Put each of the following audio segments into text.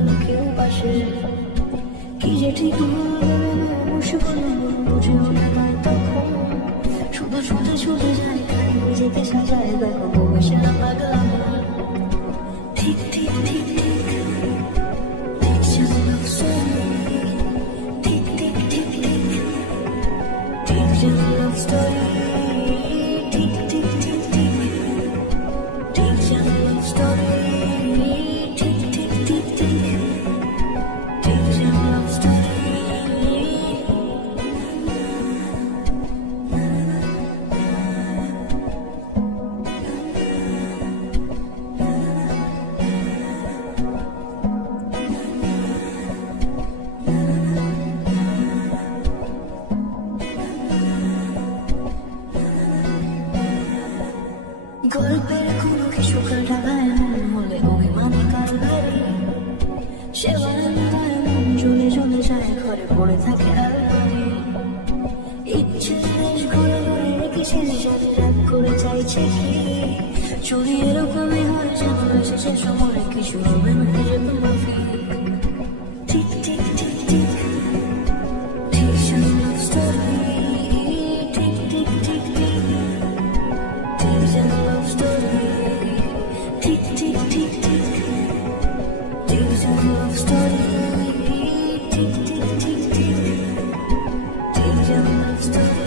টানো কেউ পাশে কি যে ঠিক বুঝেও না পায় তখন শুধু ছুটে ছুটে যায় খালি নিজেকে সাজায় দেখো বসে না পাগল আমার ঠিক ঠিক ঠিক ঠিক love story ঠিক ঠিক ঠিক ঠিক ঠিক love story ঠিক ঠিক ঠিক ঠিক ঠিক love story ঠিক ঠিক ঠিক ঠিক ঠিক love story গল্পের কোনো কিছু কাটায় মন হলে অভিমানী কারবারে সে বারান্দায় মন চলে চলে যায় ঘরে পড়ে থাকে আলমারি ইচ্ছে ঘরে ঘরে রেখেছে সাথে রাগ করে চাইছে কি চুরি এরকমই হয় যেন শেষের সময় কিছু হবে না যে তোমার ঠিক ঠিক ঠিক ঠিক ঠিক love story ঠিক ঠিক ঠিক ঠিক love story tick tick tick tick Days of love story tick tick tick tick Days of love story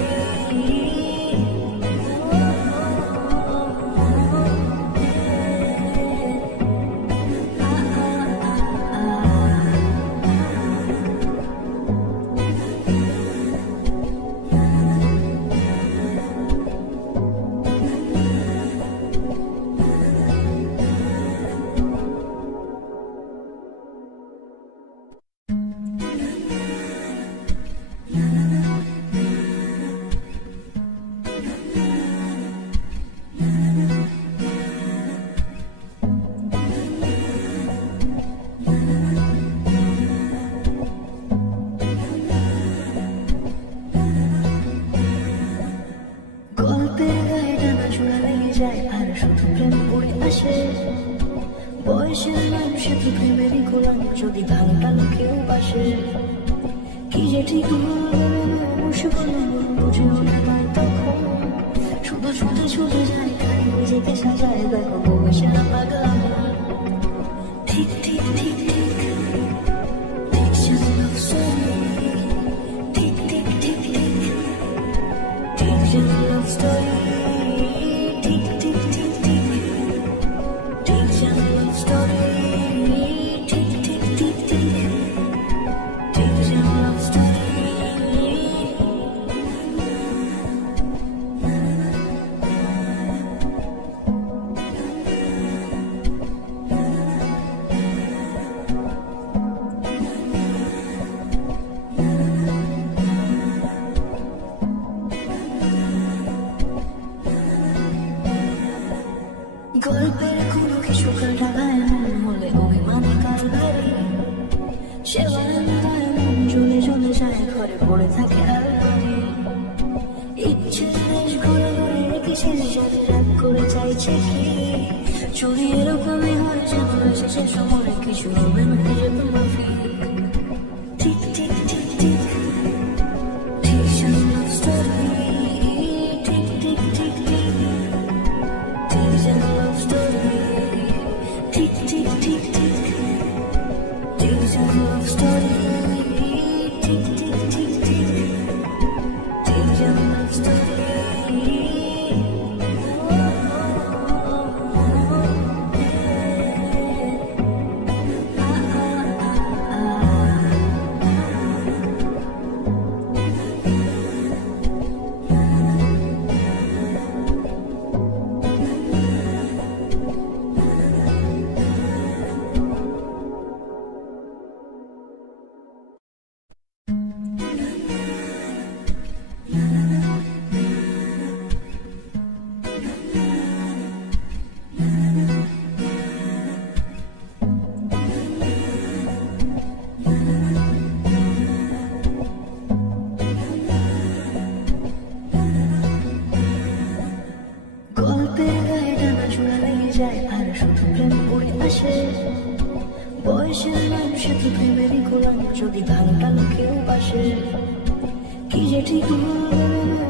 আর শুধু প্রেম পড়ে আসে বয়সের মানুষে তো প্রেমেরই গোলাম যদি ভালোটা কেউ বাসে কি যে ঠিক বুঝেও না পায় তখন শুধু ছুটে ছুটে যায় খালি নিজেকে সাজায় দেখো বসে না পাগল আমার ঠিক ঠিক ঠিক ঠিক love story ঠিক ঠিক ঠিক ঠিক ঠিক love story story tick tick tick tick tick love story গল্পের কোনো কিছু কাটায় মন হলে অভিমানী কারবারে সে বারান্দায় মন চলে চলে যায় ঘরে পড়ে থাকে আলমারি ইচ্ছে ঘরে ঘরে রেখেছে সাথে রাগ করে চাইছে কি চুরি এরকমই হয় যেন শেষের সময় কিছু হবে না যে তোমার ঠিক ঠিক ঠিক ঠিক ঠিক love story ঠিক ঠিক ঠিক ঠিক love story tick tick tick tick Days of love story tick tick tick tick Days of love story যায় আর শুধু প্রেম পড়ে আসে বয়সের শুধু ভেবে দেখলাম যদি ভালোটা লোকেও পাশে কি যে ঠিক হবে